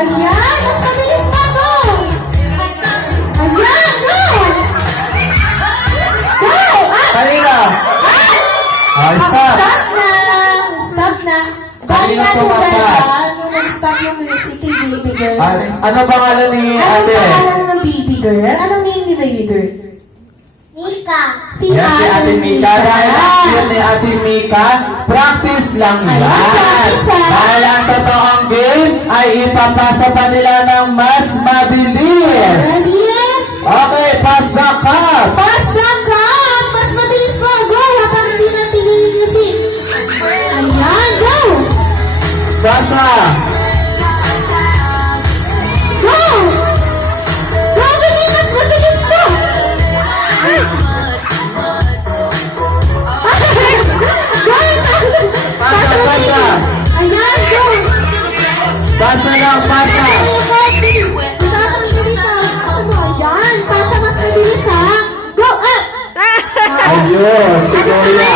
Ayan, mas mabilis pa to. Ayan, go! Go! Kanina. Stop. Stop na! Stop na! Bali Kanina na po tumatak. nung nag-stop yung music kay Baby Girl. Ano pangalan ni Ano ate? pangalan ng Baby Girl? Anong name ni Baby Girl? Mika. Si Yan si Ate Mika. Dahil yun ni Ate Mika, practice lang Ayan, yan. practice, ha? Dahil ang totoong game ay ipapasa pa nila ng mas mabilis. Ready? Okay, pass the cup. Pass the cup! Mas mabilis ko. Go! Habang hindi natin yung music. Ayan, go! Pasa. Go! Go, Vinny! Mas mabilis ko! Pasa, pasa. Ayan, go! Pasa lang, pasa. Ayan, pasa mas mabilis ha. Go up! Ayun, si Kuya.